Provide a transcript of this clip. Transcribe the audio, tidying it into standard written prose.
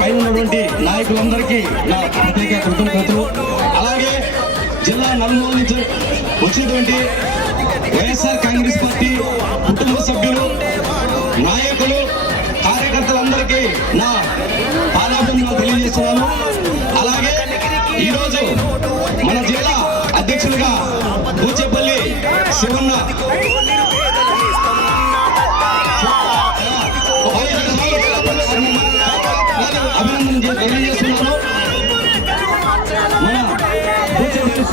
పైన ఉన్నటువంటి నాయకులందరికీ నా ప్రత్యేక కృతజ్ఞతలు. అలాగే జిల్లా నలుమూల నుంచి వచ్చినటువంటి వైఎస్ఆర్ కాంగ్రెస్ పార్టీ కుటుంబ సభ్యులు, నాయకులు, కార్యకర్తలందరికీ నా పాదాభివందనాలు తెలియజేస్తున్నాను. అలాగే ఈరోజు మన జిల్లా అధ్యక్షులుగా బూచేపల్లి శివన్న అభినందన తెలియజేస్తున్నాను. మన బూచేపల్లి